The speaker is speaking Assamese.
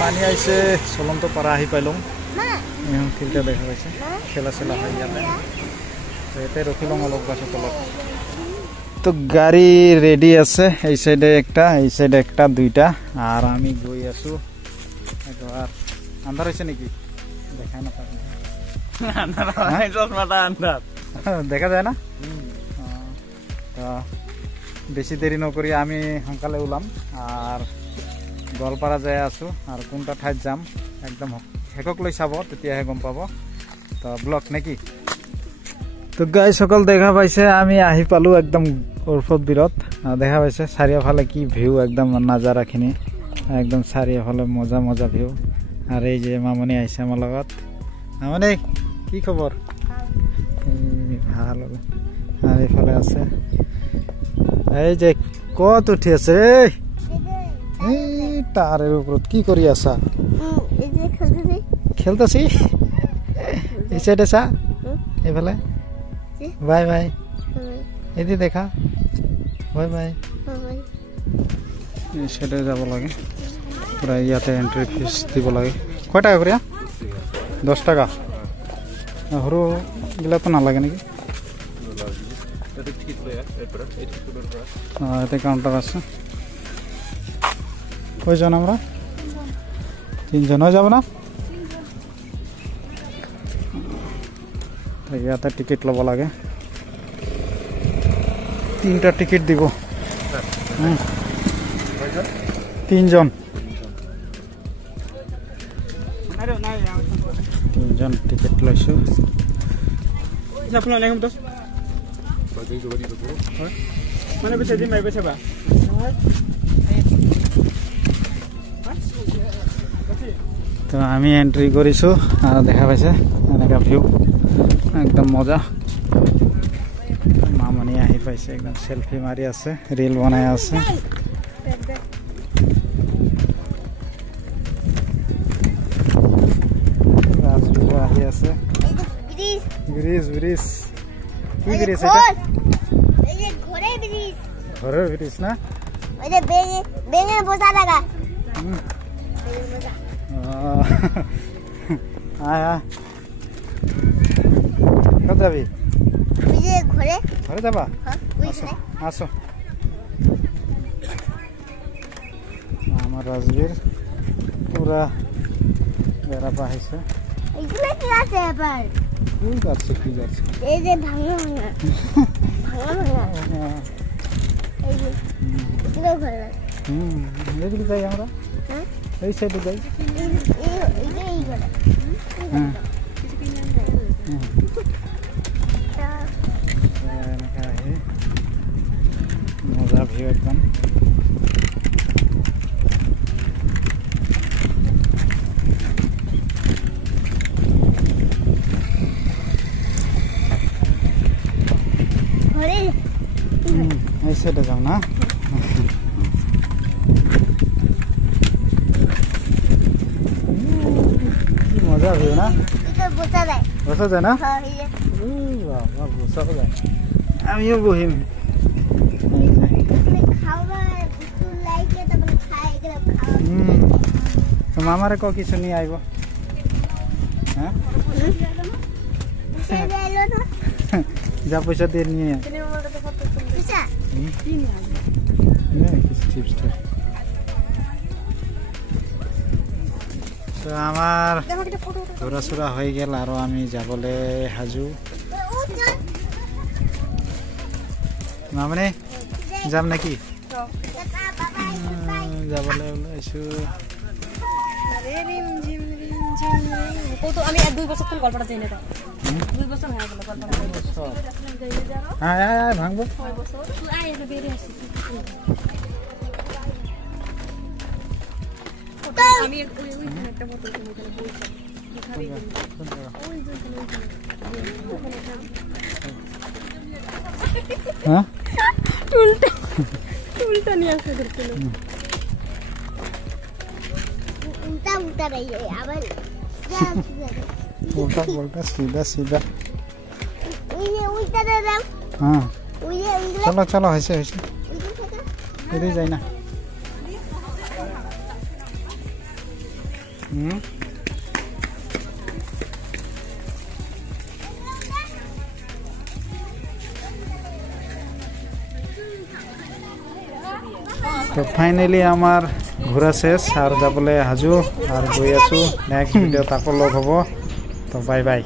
পানী আইছে চলন্ত পাৰা আহি পাইলং ফিল্টাৰ দেখা পাইছে খেলা চেলা হয় ইয়াতে ইয়াতে ৰখি লওঁ অলপ গছৰ তলত তো গাড়ী ৰেডি আছে এই সাইডে একটা দুইটা আর আমি গৈ আছো আর আন্ধার হয়েছে নাকি দেখাই না দেখা যায় না বেশি দেরি নকৰি আমি সোনকালে ওলাম আৰ গোৱালপাৰা যাই আছো আর কোনটা ঠাইত যাম একদম হেকক লৈ চাব তেতিয়াহে গম পাব তো ব্লগ নাকি তো গাই সকল দেখা পাইছে আমি আহি পালো একদম উৰ্ফত বিৰত দেখা পাইছে চাৰিওফালে কি ভিউ একদম নাজাৰাখিনি একদম চাৰিওফালে মজা মজা ভিউ আর এই যে মামনি আইছে আমার লগত মামনি কি খবর ভালো আর এইফালে আছে এই যে কত উঠি আছে এই তারের উপর কি করি আছা খেলতেছি এই সাইডে চা এইফালে বাই বাই এদি দেখা বাই বাই এই সাইডে যাব লাগে পুরা ইয়াতে এন্ট্রি ফিস দিব লাগে কয় টাকা করে 10 টাকা হরু গিলা তো না লাগে নাকি এতে কাউন্টার আছে কয়জন আমরা 3 জন যাব না ইয়াতে টিকিট লব লাগে 3টা টিকিট দিব 3 জন 3 জন টিকিট লৈছো আপনার নাম তো মানে বেছে দিন মাই বেছে বা তো আমি এন্ট্রি কৰিছো আৰু দেখা পাইছে এনেকা ভিউ একদম মজা মামনি আহি পাইছে একদম সেলফি মাৰি আছে ৰীল বনাই আছে ৰাজবীৰ আহি আছে ব্রিজ কি ব্রিজ এটা এই যে ঘরের ব্রিজ না ওই যে বেঙে বসা লাগা আয় কত যাবি ওই যে ঘরে যাবা আসো আসো আমার রাজবীর পুরা বেড়াপা হয়েছে এইগুলো কি আছে এবার কি যাচ্ছে এই যে ভাঙা এই যে এগুলো ভালো লাগে এদিকে যাই আমরা এই সাইডে যাই এই করে মজা ভিউ একদম এই সাইডে যাও না মজা ভিউ না বসা যায় না বসা যায় আমিও বহিম মামারে ক কিছু নিয়ে আইব হ্যাঁ যা পয়সা দিয়ে নিয়ে তো আমার ঘোরাচোরা হয়ে গেল আর আমি যাবলে হাজু মানে যাম নাকি যাবলে ওলাইছো আমি 2 বছর থেকে গল্পটা জেনে দাও 2 বছর হয়ে গেল গল্পটা হ্যাঁ ভাঙবো 6 বছর তুই আয় এসে বেরিয়ে আসিস আমি ওই একটা ফটো তুলে বলছি দেখাবি ওই হ্যাঁ উল্টা নিয়ে আসে ধরতে उल्टा रही है आवाज उल्टा सीधा ये उल्टा दे दाও हां चलो चलो হইছে এদিকে যাই না তো ফাইনালি আমার ঘোরা শেষ আর যাবলে হাজু আর গৈ আছো নেক্সট ভিডিওত আকৌ লগ হ'ব তো বাই বাই।